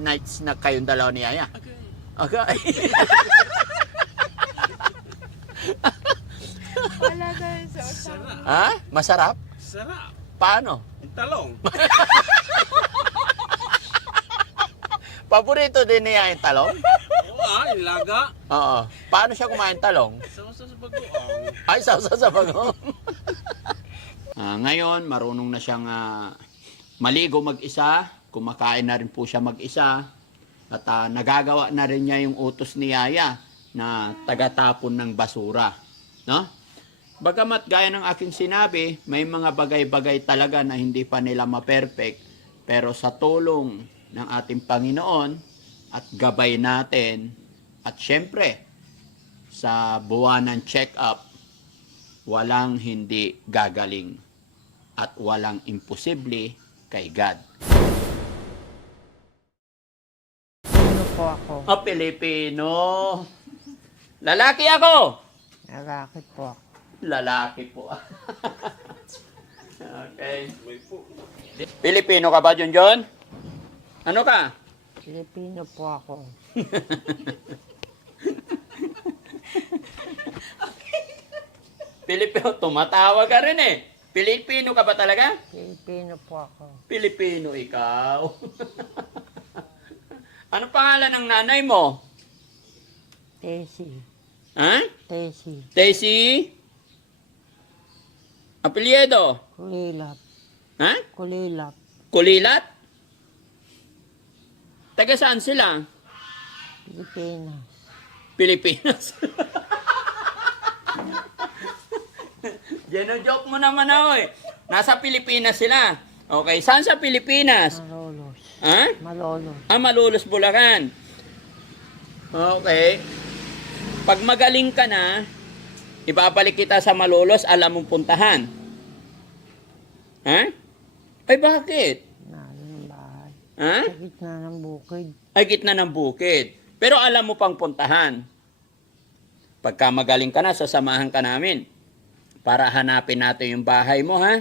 nights na kayong dalawa ni Yaya? Okay. Okay. Wala tayo sa usapan. Sarap. Ha? Masarap? Sarap. Paano? Yung talong. Paborito din ni Yaya yung talong? Oo, yung laga. Oo. Paano siya kumain talong? Sausa sa bagoong. Ay, sa bagong. Ngayon, marunong na siyang maligo mag-isa. Kumakain na rin po siya mag-isa. At nagagawa na rin niya yung utos ni Yaya na tagatapon ng basura. No? Bagamat gaya ng aking sinabi, may mga bagay-bagay talaga na hindi pa nila ma-perfect. Pero sa tulong ng ating Panginoon at gabay natin at syempre sa buwanan check-up, walang hindi gagaling at walang imposible kay God. Ano po ako? Pilipino. Lalaki ako. Lalaki po ako. Lalaki po. Okay. May po. Pilipino ka ba, Junjun? Ano ka? Pilipino po ako. Pilipino, tumatawa ka rin eh. Pilipino ka ba talaga? Pilipino po ako. Pilipino ikaw. Ano pangalan ng nanay mo? Tessie. Ha? Tessie. Daisy? Apelyido? Kulilap. Ha? Kulilap. Kulilat? Taga saan sila? Pilipinas. Pilipinas. Gino-joke mo naman ako eh. Nasa Pilipinas sila. Okay, saan sa Pilipinas? Malolos. Ha? Malolos. Malolos, Bulacan. Okay. Pag magaling ka na, ibabalik kita sa Malolos, alam mong puntahan. Ha? Ay, bakit? Nalang bahay. Ha? Sa gitna ng bukid. Ay, gitna ng bukid. Pero alam mo pang puntahan. Pagka magaling ka na, sasamahan ka namin. Para hanapin natin yung bahay mo, ha?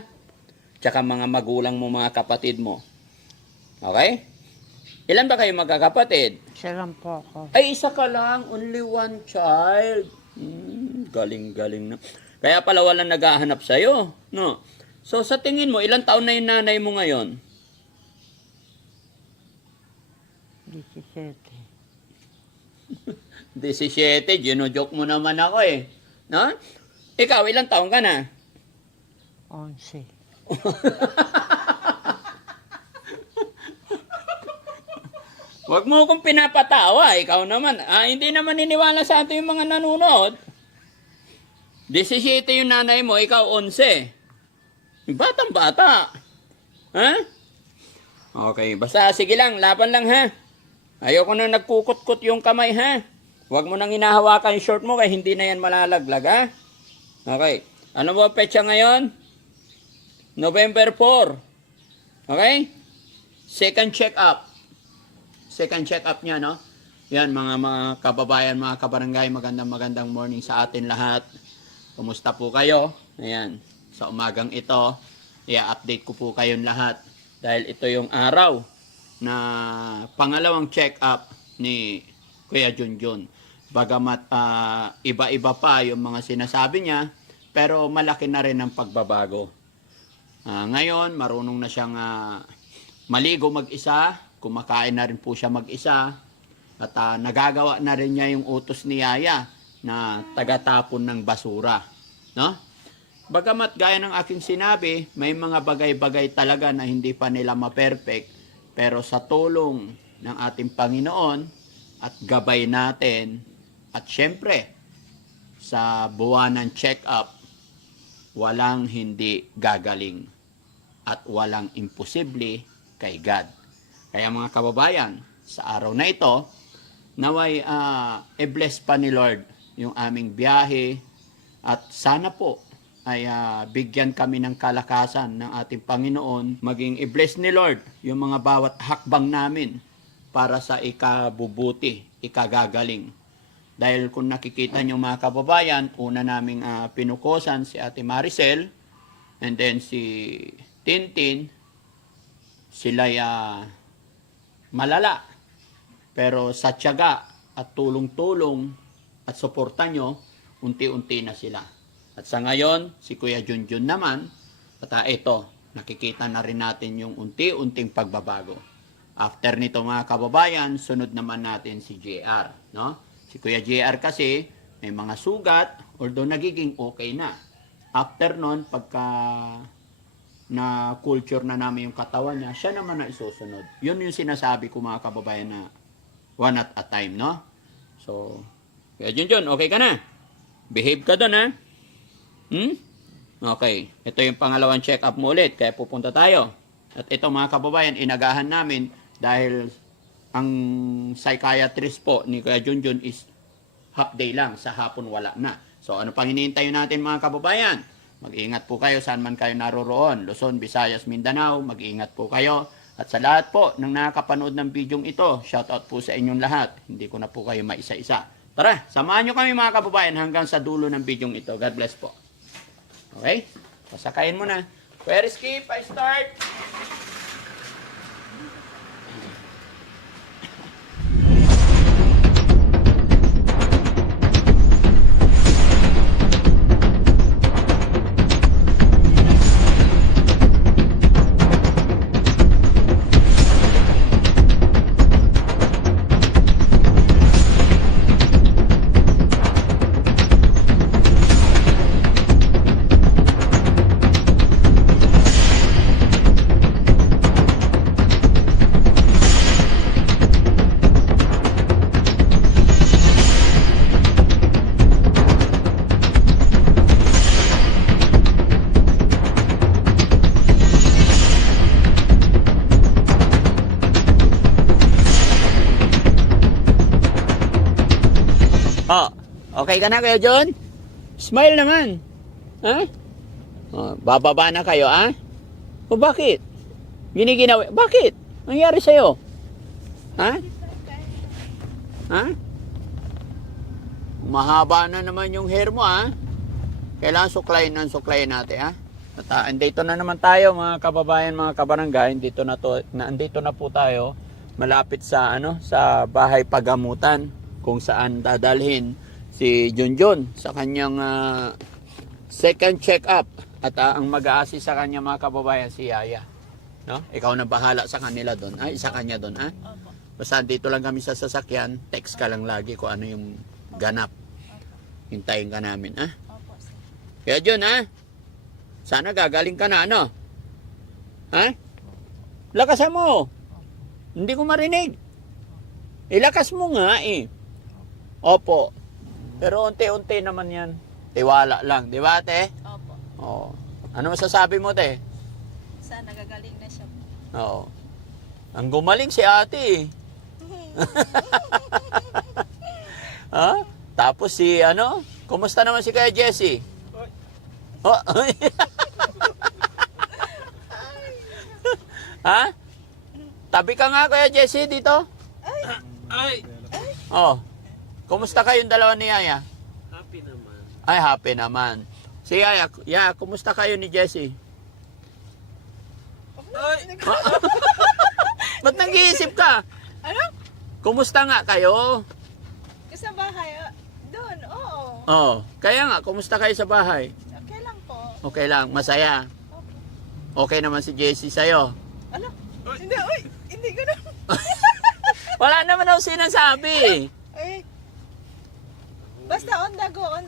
Tsaka mga magulang mo, mga kapatid mo. Okay? Ilan ba kayo magkakapatid? Isa lang po ako. Ay, isa ka lang. Only one child. Galing-galing na. Kaya pala walang naghahanap sa'yo. No? So, sa tingin mo, ilang taon na yung nanay mo ngayon? 17. 17. Gino-joke mo naman ako eh. No? Ikaw, ilang taon ka na? 11. Huwag mo akong pinapatawa. Ikaw naman. Hindi naman niniwala sa atin yung mga nanonood. 17 yung nanay mo, ikaw 11. Batang-bata. Ha? Okay, basta sige lang, laban lang ha. Ayoko na nagkukot-kot yung kamay ha. Huwag mo nang hinahawakan yung short mo kaya hindi na yan malalaglag ha. Okay. Ano ba petsa ngayon? November 4. Okay? Second check-up. Second check-up niya, no? Yan, mga kababayan, mga kabarangay, magandang morning sa atin lahat. Kumusta po kayo? Ayan, sa umagang ito, i-update ko po kayong lahat. Dahil ito yung araw na pangalawang check-up ni Kuya Junjun. Bagamat iba-iba pa yung mga sinasabi niya, pero malaki na rin ang pagbabago. Ngayon, marunong na siyang maligo mag-isa, kumakain na rin po siya mag-isa, at nagagawa na rin niya yung utos ni Yaya na tagatapon ng basura. No? Bagamat gaya ng aking sinabi, may mga bagay-bagay talaga na hindi pa nila ma-perfect, pero sa tulong ng ating Panginoon at gabay natin, at syempre, sa buwanan check-up, walang hindi gagaling at walang imposible kay God. Kaya mga kababayan, sa araw na ito, naway i-bless pa ni Lord yung aming biyahe at sana po ay bigyan kami ng kalakasan ng ating Panginoon, maging i-bless ni Lord yung mga bawat hakbang namin para sa ikabubuti, ikagagaling. Dahil kung nakikita nyo mga kababayan, una naming pinukosan si Ate Maricel, and then si Tintin, sila'y malala. Pero sa tiyaga at tulong-tulong at suporta nyo, unti-unti na sila. At sa ngayon, si Kuya Junjun naman, at ito, nakikita na rin natin yung unti-unting pagbabago. After nito mga kababayan, sunod naman natin si JR. No? Si Kuya JR kasi may mga sugat, although nagiging okay na. After nun, pagka na culture na namin yung katawan niya, siya naman na isusunod. Yun yung sinasabi ko mga kababayan na one at a time, no? So, Kuya Junjun, okay ka na? Behave ka doon, ha? Okay. Ito yung pangalawang check-up mo ulit, kaya pupunta tayo. At ito mga kababayan, inagahan namin dahil ang psychiatrist po ni Kuya Junjun is half day lang, sa hapon wala na. So, ano pang hinihintay natin mga kababayan? Mag-ingat po kayo saan man kayo naroroon. Luzon, Visayas, Mindanao, mag-ingat po kayo. At sa lahat po ng nakakapanood ng bidyong ito, shoutout po sa inyong lahat. Hindi ko na po kayo maisa-isa. Tara, samahan nyo kami mga kababayan hanggang sa dulo ng bidyong ito. God bless po. Okay? Pasakayin mo na. Where is Skip? I start. Oh, okay ka na Kuya John? Smile naman. Ha? Oh, bababa na kayo, ha? O bakit? Giniginawa. Bakit? Nangyari sa'yo? Ha? Ha? Mahaba na naman yung hair mo, ha? Kailangan suklayin natin, ha? At andito na naman tayo, mga kababayan, mga kabarangay. Andito na po tayo. Malapit sa, sa bahay pagamutan. Kung saan dadalhin si Junjun sa kanyang second check-up. At ang mag-a-assist sa kanya mga kababayan si Yaya. No? Ikaw na bahala sa kanila doon. Ay, sa kanya doon, ha? Basta dito lang kami sa sasakyan, text ka lang lagi kung ano yung ganap. Hintayin ka namin, ha? Kaya Jun, ha? Sana gagaling ka na, ano? Ha? Lakasan mo. Hindi ko marinig. Ilakas mo nga, eh. Opo. Pero unti-unti naman yan. Tiwala lang. Di ba, ate? Opo. Oo. Ano masasabi mo, te? Sana gagaling na siya. Oo. Ang gumaling si ate, eh. Ha? Tapos si, kumusta naman si Kuya Jesse? Oh. Ha? Tabi ka nga, Kuya Jesse, dito. Ay! Oh. Kumusta kayong dalawa ni Yaya? Happy naman. Ay, happy naman. Si Yaya, kumusta kayo ni Jesse? Ay! Ba't nag-iisip ka? Ano? Kumusta nga kayo? Sa bahay, doon, oo. Oh, kaya nga, kumusta kayo sa bahay? Okay lang po. Okay lang, masaya. Okay. Okay naman si Jesse sa'yo. Ano? Hindi, uy! Hindi ko na. Wala naman ako sinasabi. Ay. Basta on the go lang.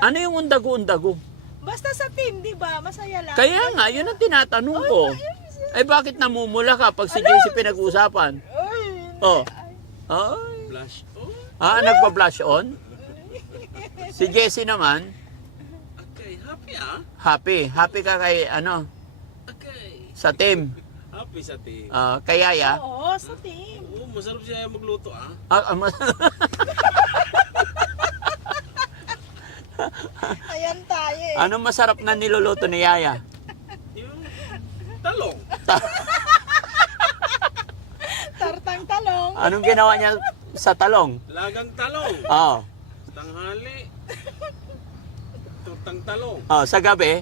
Ano yung undago-undago? Basta sa team, di ba? Masaya lang. Kaya nga, yun ang tinatanong ko. Ay, bakit namumula ka pag si Jesse pinag-usapan? Uy! Oh. Ay. Ay. Blush. Oh! Nagpa-blush on? Si Jesse naman, Okay, happy ah? happy. Happy ka kay, Okay. sa team. Happy sa team. Kay Yaya. Oo, sa team. Oo, masarap siya magluto ah. Ayan tayo eh. Anong masarap na niluluto ni Yaya? Yung talong. Tartang talong. Anong ginawa niya sa talong? Lagang talong. Oh. Tanghali. Tortang talong. Oh, sa gabi?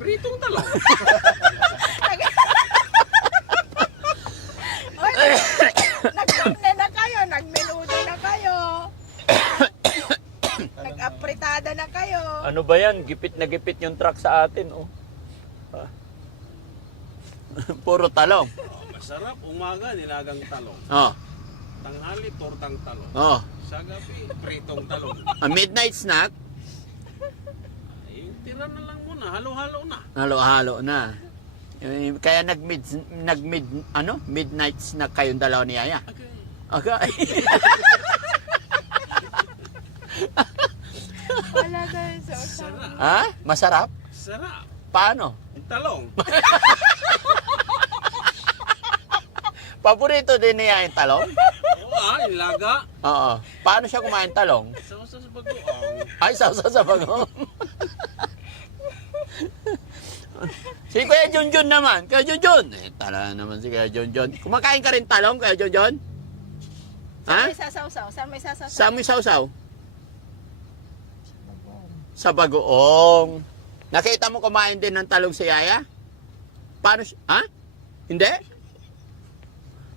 Pritong talong. Uy, nag-partner na kayo. Ano ba yan? Gipit na gipit yung truck sa atin, oh. Ah. Puro talong. Oh, masarap. Umaga, nilagang talong. Oh. Tanghali, tortang talong. Oh. Sa gabi, pritong talong. A midnight snack, Yung tira na lang muna. Halo-halo na. halo-halo na. Kaya midnight snack kayong dalawa ni Yaya. Okay. Okay. Wala tayo sa usawa. Sarap. Ha? Masarap? Sarap. Paano? Yung talong. Paborito din niya yung talong? Oo, nilaga. Oo. Paano siya kumain talong? Sausa sa bagoong. Ay, sa bagong. Si Kuya Junjun naman. Kuya Junjun. Tala naman si Kuya Junjun. Kumakain ka rin talong, Kuya Junjun? Saan Ha? may sasaw-saw? Saan may sasaw-saw? Sa amoy sausaw? Sa bagoong. Nakita mo kumain din ng talong si Yaya? Paano siya? Ha? Hindi?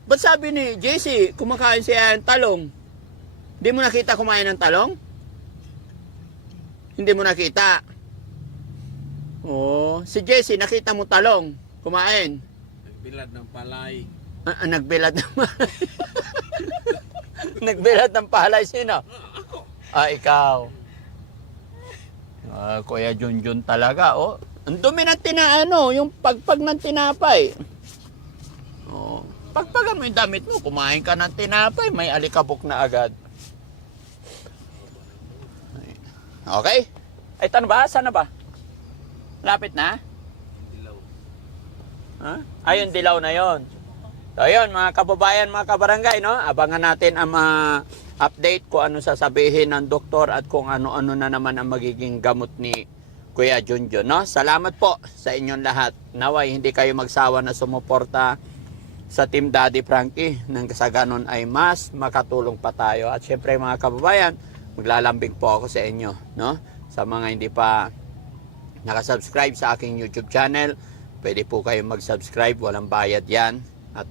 Ba't sabi ni JC, kumakain si Yaya ng talong? Hindi mo nakita kumain ng talong? Hindi mo nakita? Oh, si JC, nakita mo talong? Kumain? Nagbilad ng palay. Nagbilad ng palay. Nagbilad ng palay. Sino? Ako. Ikaw. Kuya Junjun talaga, oh. Ang dumi ng yung pagpag ng tinapay. Oh. Pagpagan mo yung damit mo, kumain ka ng tinapay, may alikabok na agad. Okay? Ay, ano ba? Saan na ba? Lapit na? Dilaw. Ha? Ayun, dilaw na yon. So, ayun, mga kababayan, mga kabarangay, no? Abangan natin ang mga update kung ano sasabihin ng doktor at kung ano-ano na naman ang magiging gamot ni Kuya Junjun, no? Salamat po sa inyong lahat. Naway, hindi kayo magsawa na sumuporta sa Team Daddy Frankie. Nang sa ganon ay mas makatulong pa tayo. At syempre, mga kababayan, maglalambing po ako sa inyo, no? Sa mga hindi pa nakasubscribe sa aking YouTube channel, pwede po kayong mag-subscribe, walang bayad yan. At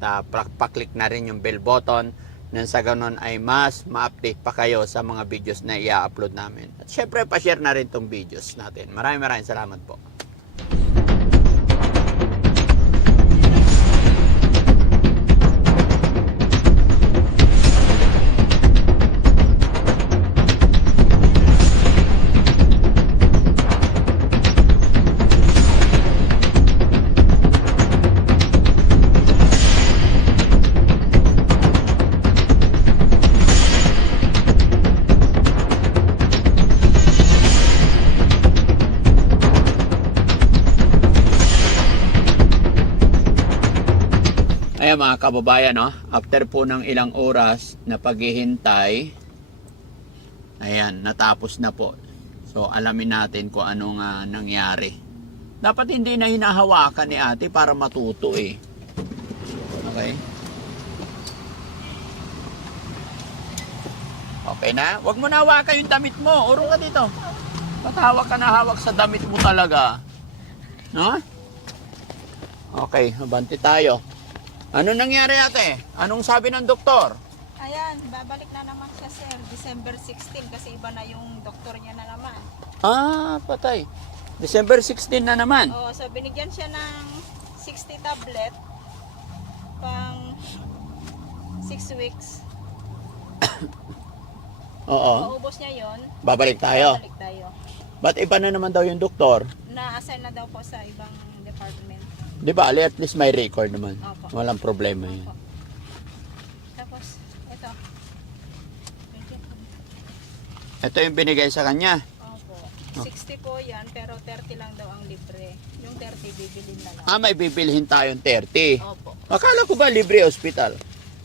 pa-click na rin yung bell button nang sa ganun ay mas ma-update pa kayo sa mga videos na i-upload namin. At syempre, pa-share na rin tong videos natin. Maraming salamat po. Ayan mga kababayan, no? After po ng ilang oras na paghihintay, ayan, natapos na po. So, alamin natin kung ano nga nangyari. Dapat hindi na hinahawakan ni ate para matuto eh. Okay? Okay na? Huwag mo na hawakan yung damit mo. Urong ka dito. Ba't hawak ka na hawak sa damit mo talaga? No? Okay, abanti tayo. Ano nangyari ate? Anong sabi ng doktor? Ayan, babalik na naman siya sir. December 16 kasi iba na yung doktor niya na naman. Patay. December 16 na naman. Oh, so binigyan siya ng 60 tablet pang 6 weeks. Oo. Paubos niya yon. Babalik tayo. Babalik tayo. Ba't iba na naman daw yung doktor? Na-assign na daw po sa ibang department. Di ba? At least may record naman. Opo. Walang problema yan. Opo. Tapos, ito. Ito yung binigay sa kanya. Opo. Oh. 60 po yan, pero 30 lang daw ang libre. Yung 30 bibilin na lang. May bibilhin tayong 30. Opo. Akala ko ba libre hospital?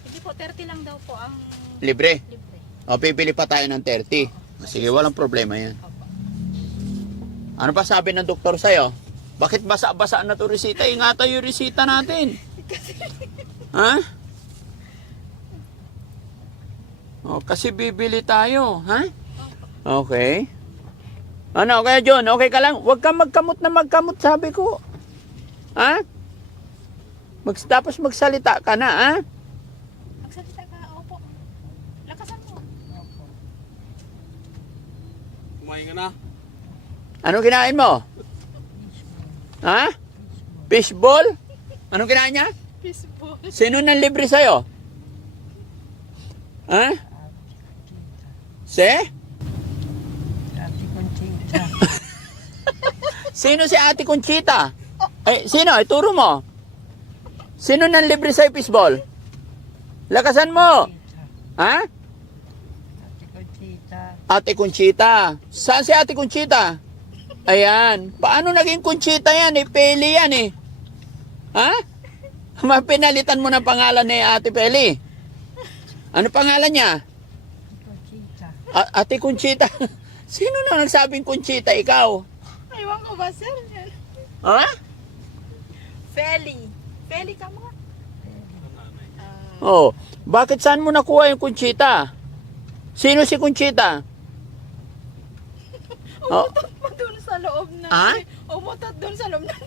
Hindi po, 30 lang daw po ang Libre. libre. Bibili pa tayo ng 30. Sige, walang problema yan. Opo. Ano pa sabi ng doktor sa'yo? Bakit basa-basa na ito resita? Ingatan yung resita natin. Ha? Kasi bibili tayo. Ha? Okay. Ano, kaya John, okay ka lang? Huwag kang magkamot na magkamot, sabi ko. Ha? Tapos magsalita ka na, ha? Magsalita ka, opo. Lakasan mo. Kumain ka na. Anong kinain mo? Ha? Fishball? Anong kinain niya? Fishball. Sino nang libre sa'yo? Ha? Si? Ate Conchita. Sino si Ate Conchita? Sino? Ituro mo. Sino nang libre sa'yo fishball? Lakasan mo. Ha? Ate Conchita. Ate Conchita. Saan si Ate Conchita? Ayan. Paano naging Conchita yan? Peli yan eh. Ha? Mapinalitan mo ng pangalan ni Ate Peli. Ano pangalan niya? Conchita. Ate Conchita. Sino na nagsabing Conchita? Ikaw? Ewan ko ba, sir? Ha? Feli. Feli ka mo? Oh. Bakit saan mo nakuha yung Conchita? Sino si Conchita? Oh. Umutot mo dun sa loob ng... Ah? Umutot dun sa loob ng...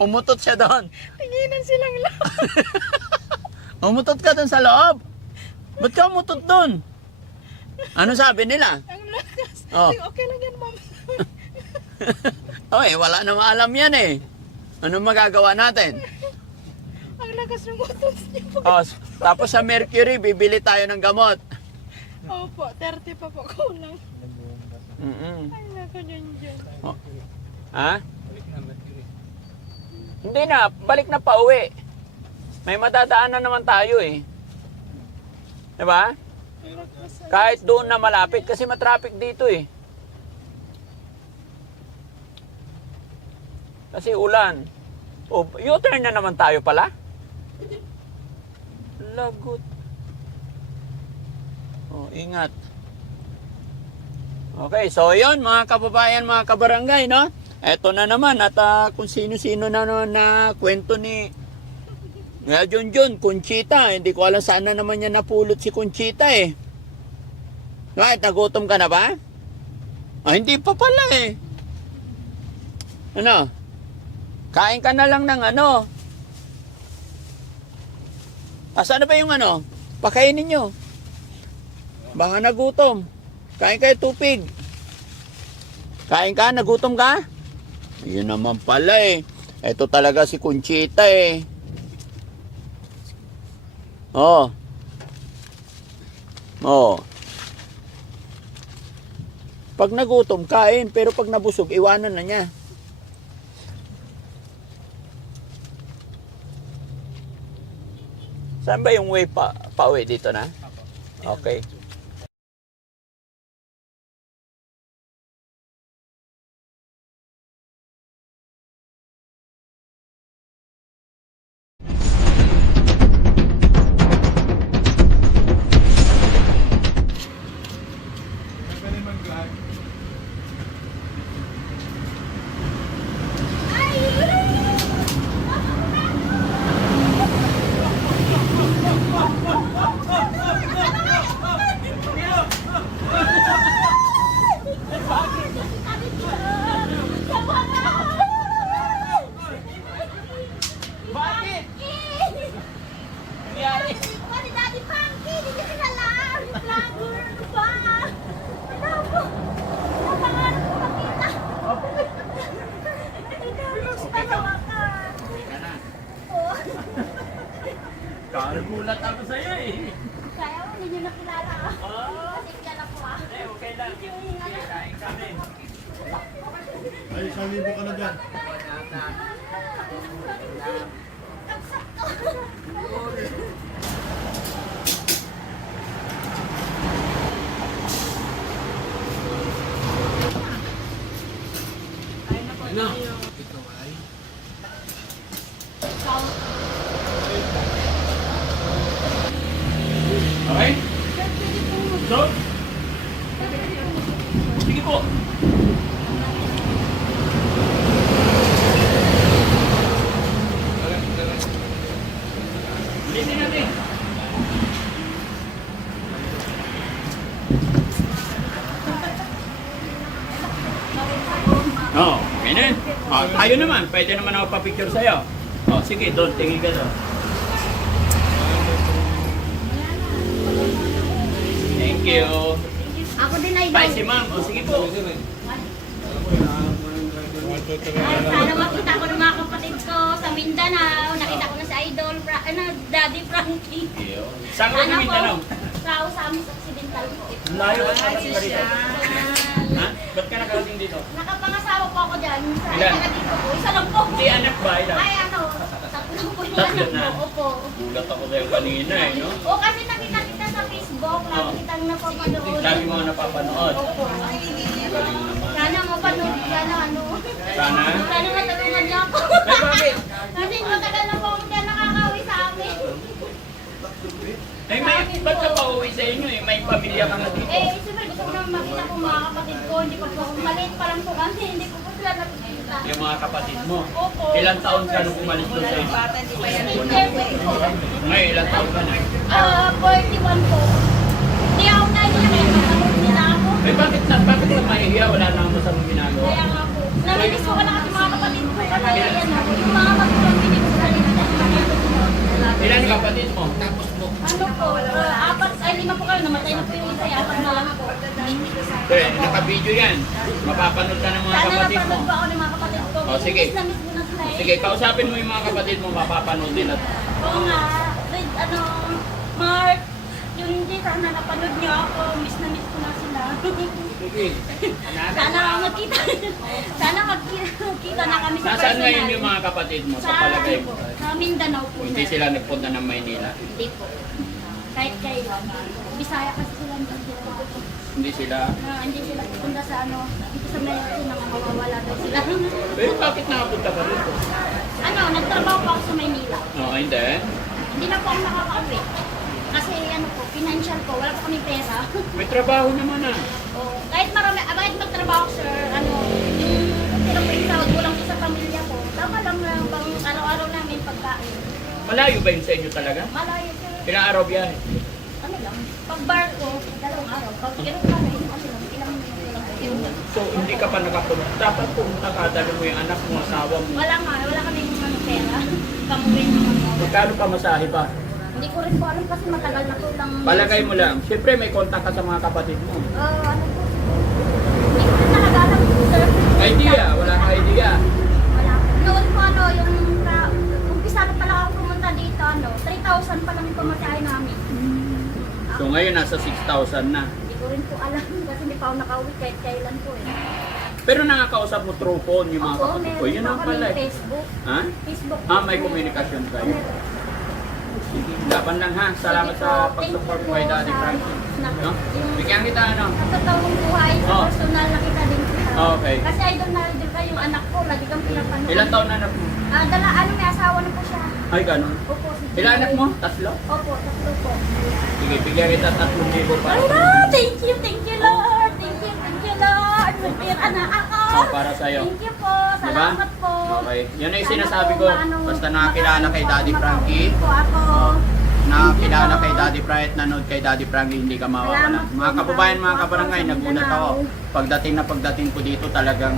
Umutot siya doon. Tinginan silang loob. Umutot ka doon sa loob. Ba't ka umutot doon? Ano sabi nila? Ang lakas. Oh. Sige, okay lang yan, ma'am. Oy, wala na maalam yan eh. Ano magagawa natin? Ang lakas ng utot niya po. Oh, tapos sa Mercury, bibili tayo ng gamot. Opo, 30 pa po kulang. Mm-mm. Ay, nako dyan dyan. Oh. Ha? Hindi na, balik na pa uwi. May madadaanan naman tayo eh. Diba? Ang lakas. Kahit doon na malapit kasi matraffic dito eh. Kasi ulan. O, U-turn na naman tayo pala. Lagot. O, ingat. Okay, so yun mga kababayan, mga kabarangay, no? Eto na naman at kung sino-sino na naman na kwento ni Junjun, Conchita. Hindi ko alam saan na naman niya napulot si Conchita eh. Bakit, nagutom ka na ba? Hindi pa pala eh. Ano? Kain ka na lang ng ano. Saan na ba yung ano? Pakainin nyo. Baka nagutom. Kain kayo tupig. Kain ka? Nagutom ka? Yun naman pala eh. Ito talaga si Conchita eh. Oh. Oh. Pag nagutom, kain. Pero pag nabusog, iwanan na niya. Saan ba yung way pa-uwi dito na? Okay. Gulat ako sa'yo eh. Kaya mo, hindi nyo nakilala ako. Oh, Kasi kilala ko ah. okay lang. Kain kami. Ay, isang libo ka na dyan. Ano? Okay? So? Sige po. Ulitin natin. Oh, okay na. Oh, tayo naman. Pwede naman ako pa-picture sa'yo. Oh, sige, doon. Tingin ka doon. Thank you. Ako din ay Bye, si si ma'am. O, sige po. Ay, sana makita ko ng mga kapatid ko sa Mindanao. Nakita ko na si Idol, Daddy Frankie. Saan ka Ano sa Mindanao? Sa amin sa Occidental po. Layo ka sa dito. Ha? Ba't ka nakarating dito? Nakapangasawa po ako dyan. Sa Ilan? taga dito po. Isa lang po. Hindi, anak ba? Ilan? Ay, ano, tatlo po yung Tatlo anak na? ko. Opo. Gulat ako sa'yo kanina eh, no? O, kasi nakita kita sa Facebook. Lagi Oo. kitang napapanood. Lagi mo napapanood. Opo. Galing naman. Sana mapanood. Sana ano. Sana? Sana matulungan niya ako. Ay, bakit? Kasi matagal na po ako dyan nakakawi sa amin. Ay, ba't ka pa uwi sa inyo eh? May pamilya ka nga dito. Eh, siyempre gusto ko naman makita ko mga kapatid ko. Hindi pa po ako maliit pa lang po kasi hindi ko po sila nakikita. Yung mga kapatid mo. Opo. Ilang taon ka nung umalis doon sa inyo? Hindi pa yan. Ngayon, ilang taon ka na? 41 po. Hindi ako nahiya kaya matapos nila ako. Eh, bakit na mahihiya? Wala na akong masamang ginagawa. Kaya nga po. Naminis ko ka na kasi mga kapatid ko. Kasi yan ako. Yung mga magulang binigay sa nila. Ilan kapatid mo? Ano po? Apat, ay 5 po kayo. Namatay na po yung isa. Apat na lang po. Kaya, naka-video yan. Mapapanood ka ng mga Sana kapatid mo. napanood po ako ng mga kapatid ko. Oh, sige. Miss na miss ko na sila eh. Sige, kausapin mo yung mga kapatid mo, mapapanood nila. Oo nga. Wait, ano, Mark, yung hindi sana napanood niyo ako. Miss na miss ko na sila. Sige. Sana magkita. Sana magkita na kami sa Nasaan personal. ngayon yung mga kapatid mo sa palagay mo? Sa Mindanao po. Hindi sir. sila nagpunta ng Maynila. Hindi po. Kahit kailan. Bisaya kasi sila hindi sila. Hindi sila. Hindi sila pupunta sa ano. Dito sa Maynila na mawawala daw sila. Eh, bakit nakapunta ka dito? Ano, nagtrabaho pa ako sa Maynila. Oo, hindi. Hindi na po ako nakaka-uwi. Kasi ano po, financial po, wala po kami pera. May trabaho naman ah. Oh, kahit marami, kahit magtrabaho sir, ano, yung tira po yung sahod, walang sa pamilya ko. Tama lang na pang araw-araw namin pagkain. Malayo ba yun sa inyo talaga? Malayo sir. Ilang araw biyahe? Ano lang, pag barko, 2 araw. Pag aeroplano, ano lang, ilang minuto lang. So, hindi ka pa nakapunta. Dapat pumunta ka, dali mo yung anak mo, asawa mo. Wala nga, wala kami mga pera. Kamuwi naman mo. Magkano pa masahe pa? Hindi ko rin po alam kasi matagal na po lang. Palagay mo lang. Siyempre, may contact ka sa mga kapatid mo. Ano po? Hindi ko rin nakagalang po sir. Idea, wala kang idea. Wala. Noon po ano, yung umpisa na pala ako pumunta dito, ano, 3,000 pa lang yung pamasahe namin. So, ngayon nasa 6,000 na. Hindi ko rin po alam kasi hindi pa ako nakauwi kahit kailan po eh. Pero nakakausap mo through phone yung mga Opo, kapatid ko. meron Yun po ang kami pala eh. Facebook. Ha? Facebook. May komunikasyon kayo. Sige, laban lang ha. Salamat sa pag-support mo kay Daddy Frankie. No? Bigyan kita ano? Sa totoong buhay, sa Oh. personal na kita din kita. Okay. Kasi idol na idol ka yung anak ko, lagi kang pinapanood. Ilan taon na anak mo? May asawa na po siya. Ay, ganun. Opo, si Ilan anak mo? Tatlo? Opo, 3 po. Sige, bigyan kita 3,000 pa. Thank you Lord. Thank you Lord. Magpira na ako. Para sa'yo. Thank you po. Diba? Salamat po. Okay. Yan ay Sana sinasabi po, ko. ano, Basta nakakilala kay Daddy Frankie. makauwi po ako. Nakakilala kay Daddy Frankie, nanood kay Daddy Frankie, hindi ka mawawala. Salamat po, Mga kababayan, mga marami po kabarangay, ako sa nagulat ako. Mindanao. Pagdating ko dito, talagang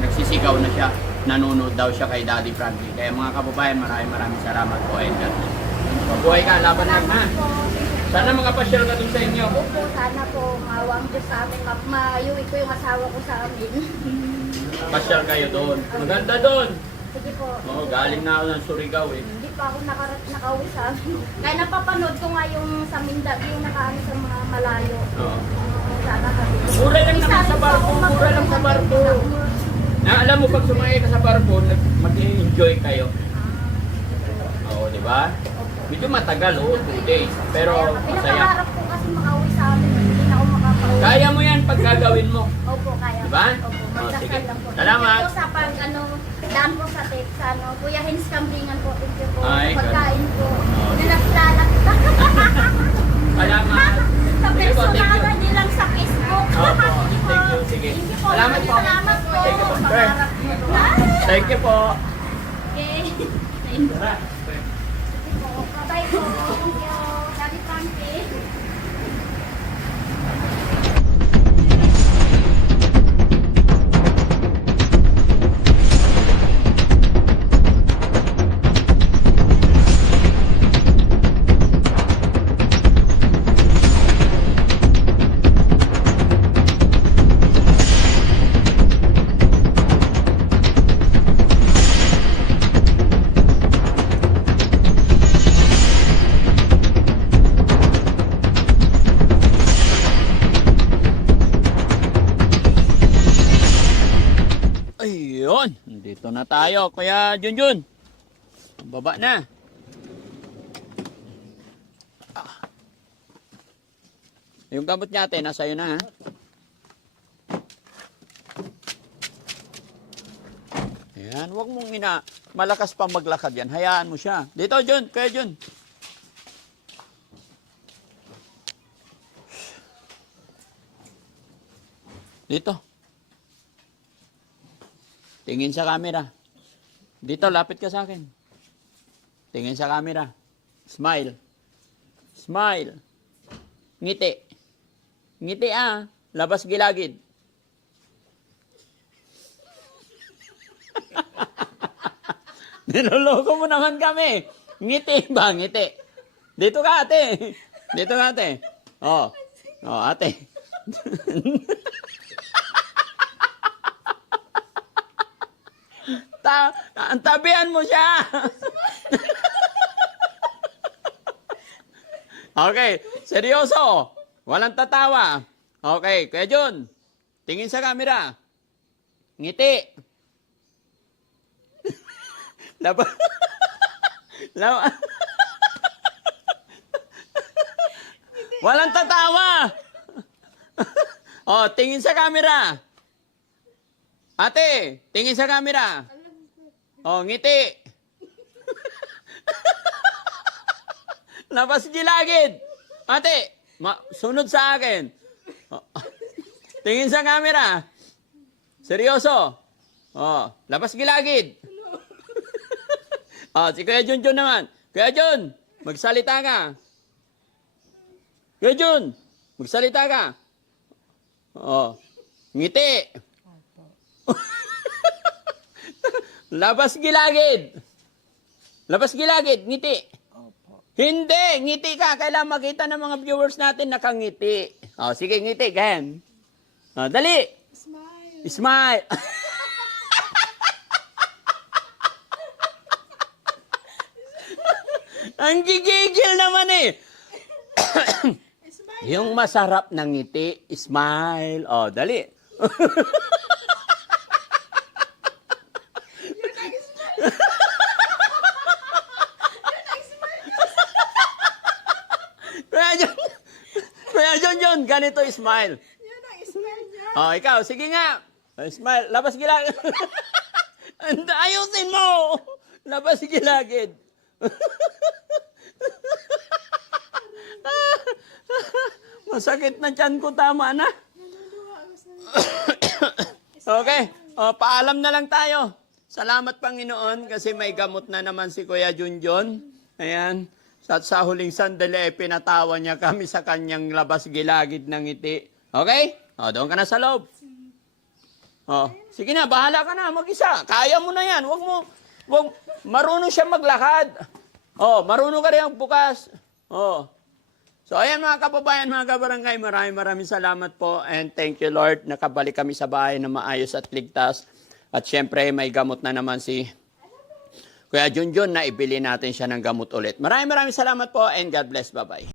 nagsisigaw na siya. Nanonood daw siya kay Daddy Frankie. Kaya mga kababayan, maraming salamat po. And God bless. Mabuhay ka, laban lang ha. Salamat po. Sana makapasyal ka dun sa inyo. Opo, sana po mawang Diyos sa amin. Mayuwi ko yung asawa ko sa amin. Pasyal kayo doon. Maganda doon. Sige po. Oo, galing na ako ng Surigao eh. Hindi pa ako nakauwi sa amin. Kaya napapanood ko nga yung sa Mindanao, yung nakaano sa mga malayo. Oo. Sana kami. Mura lang naman sa barko, mura lang sa barko. Alam mo, pag sumakay ka sa barko, mag-enjoy kayo. Oo, di ba? Medyo matagal, 2 days. Pero masaya. Pinakaharap ko kasi makauwi sa amin. Hindi na ako makapauwi. Kaya mo yan pag gagawin mo. Opo, kaya. Diba? Opo, Oh, sige. magdasal lang po. Salamat. Thank you po sa pag, daan po sa text, Kuya Hens Kambingan po. Thank you po. Ay, Pagkain po. Oh. Na nakilala kita. Salamat. Sa Sige po, thank personal, you. hindi lang sa Facebook. Opo, Sige po. thank you, sige. Thank you po. Salamat po. Salamat po. Thank you po. Pangarap mo po. Thank you po. Okay. Thank you. Sige po. Bye-bye po. Thank you. Daddy Frankie. Ito na tayo, Kuya Junjun. Baba na. Yung gamot niya ate, nasa iyo na ha. Ayan, huwag mong malakas pa maglakad yan. Hayaan mo siya. Dito, Jun, Kuya Jun. Dito. Tingin sa camera. Dito, lapit ka sa akin. Tingin sa camera. Smile. Smile. Ngiti. Ngiti ah. Labas gilagid. Niloloko mo naman kami. Ngiti ba? Ngiti. Dito ka ate. Dito ka ate. Oh. Oh ate. Tabihan mo siya. Okay, seryoso. Walang tatawa. Okay, Kuya Jun, tingin sa camera. Ngiti. Laba. Laba. Walang tatawa. Oh, tingin sa camera. Ate, tingin sa camera. Oh, ngiti. Labas gilagid. Ate, sunod sa akin. Oh, tingin sa camera. Seryoso. Oh, labas gilagid. Oh, si Kuya Junjun naman. Kuya Jun, magsalita ka. Kuya Jun, magsalita ka. Oh, ngiti. Labas gilagid. Labas gilagid, ngiti. Opo. Hindi, ngiti ka. Kailangan makita ng mga viewers natin nakangiti. Oh, sige, ngiti, gan. Oh, dali. Smile. Smile. Ang gigigil naman eh. Yung masarap na ngiti, smile. Oh, dali. Kuya Junjun, ganito smile. Yan ang smile niya. Oh, ikaw, sige nga. Smile, labas gilagid. Ayusin mo. Labas gilagid. Masakit na tiyan ko, tama na. Okay, paalam na lang tayo. Salamat Panginoon kasi may gamot na naman si Kuya Junjun. Ayan. At sa huling sandali, pinatawa niya kami sa kanyang labas gilagid ng ngiti. Okay? Doon ka na sa loob. Sige na, bahala ka na, mag-isa. Kaya mo na yan. Marunong siya maglakad. Marunong ka rin bukas. So, ayan mga kababayan, mga kabarangay, maraming salamat po. And thank you, Lord, nakabalik kami sa bahay na maayos at ligtas. At syempre, may gamot na naman si Kuya Junjun na ibili natin siya ng gamot ulit. Maraming salamat po and God bless. Bye-bye.